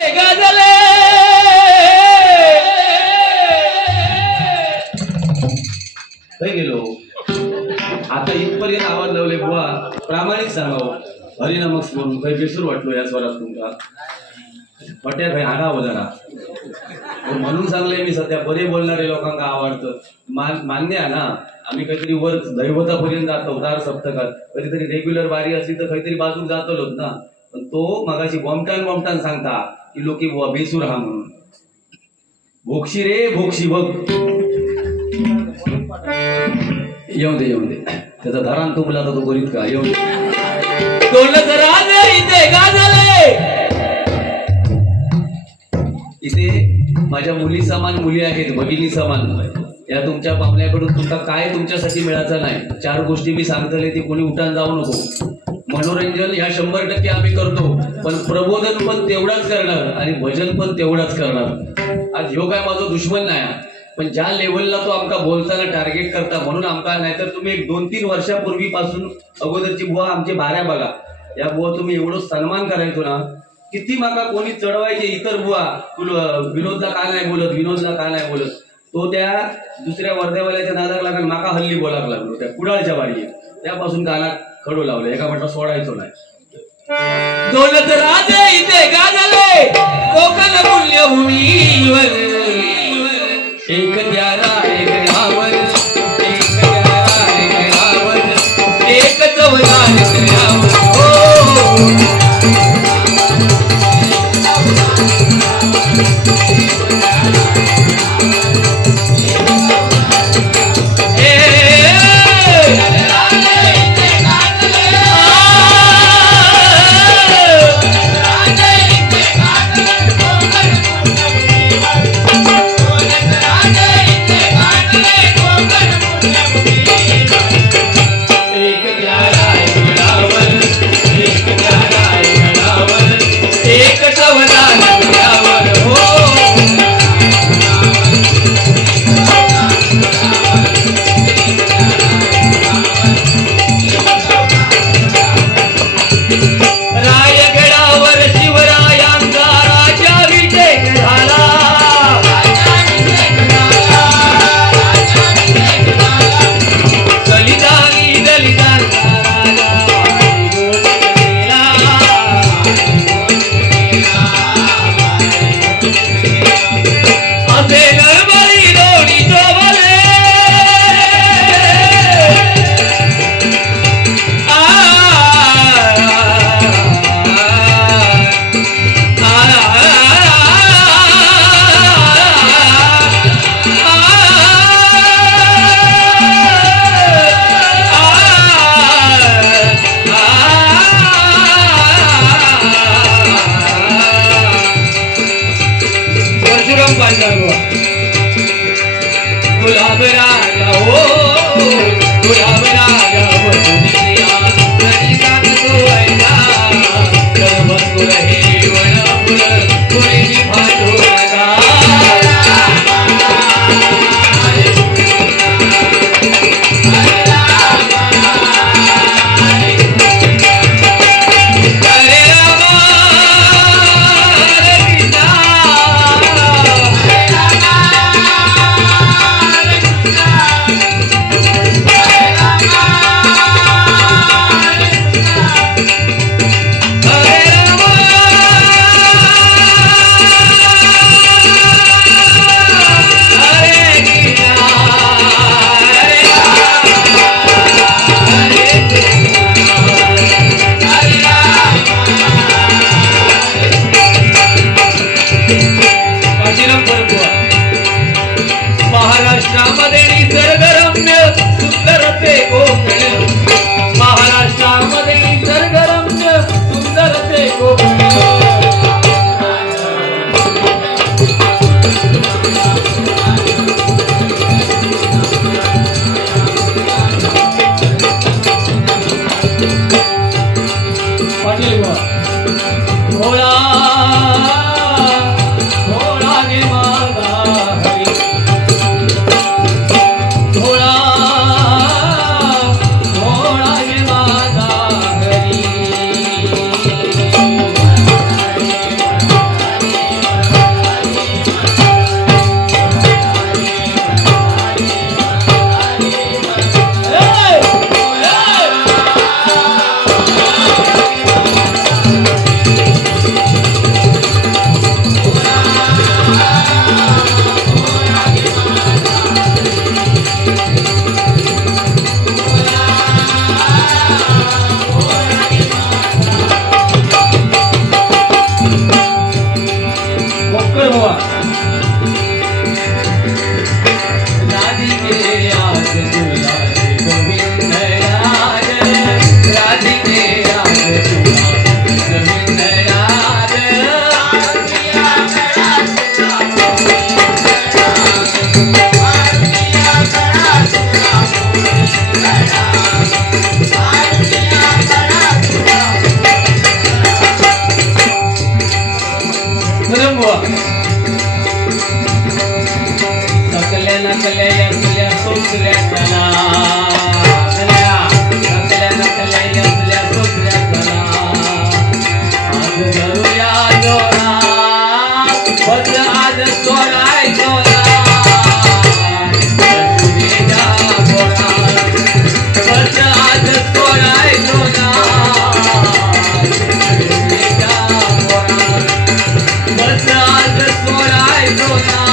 गेलो आता इथपर्यंत आवाज लावले बुवा प्रामाणिक सांगावं हरिनामक म्हणून काही बेसूर वाटलो या स्वरात तुमका पट्या भाई आगाव जरा म्हणून सांगले मी सध्या बरे बोलणारे लोकांना आवडतं मान्य आहे ना आम्ही काहीतरी वर दैवतापर्यंत जातो दार सप्तकात कधीतरी रेग्युलर वारी असली तर काहीतरी बाजूक जातलोच ना पण तो मगाशी बॉम्बटान सांगता की लोक बुवा बेसूर हा म्हणून भोक्षी रे भोक्षी बघ येऊ दे त्याचा धरान तुमला तर तो बरीत का येऊ दे इथे माझ्या मुली समान मुली आहेत भगिनी समान या तुमच्या पाहुण्याकडून तुमचा काय तुमच्यासाठी मिळायचं नाही 4 गोष्टी मी सांगतले ती कोणी उठान जाऊ नको मनोरंजन ह्या 100% आम्ही करतो पण प्रबोधन पण तेवढाच करणार आणि भजन पण तेवढाच करणार आज ह्यो काय माझा दुश्मन नाही पण ज्या लेवलला तो आमका बोलताना टार्गेट करता म्हणून आमका नाहीतर तुम्ही एक 2-3 वर्षापूर्वीपासून अगोदरची बुवा आमची भाऱ्या बघा या बुवा तुम्ही एवढं सन्मान करायचो ना किती माका कोणी चढवायचे इतर बुवा तुला विनोदला का नाही बोलत तो त्या दुसऱ्या वर्ध्यावाल्याच्या नादाला लागला माका हल्ली बोलाक लागलो त्या कुडाळच्या बारी त्यापासून गाणं खडू लावलं एका म्हटलं सोडायचो नाही दौलत राजे इथे गाजले कोकण पुण्यभूमीवर एक द्यारा एक रावण एक चवदार कर बाबा राधिके आज तुला गोविंद राज राधिके आज तुला गोविंद राज आरतिया करा तुला गोविंद राज आरतिया करा तुला गोविंद राज आरतिया करा तुला सकल्या नकल्या असल्या सोसल्या चला सकल्या नकल्या असल्या सोसल्या चला आज धरूया जोरा बस आज सोडाय जोरा तुझ्या बोला बस आज सोडाय जोरा तुझ्या बोला बस आज सोडाय जोरा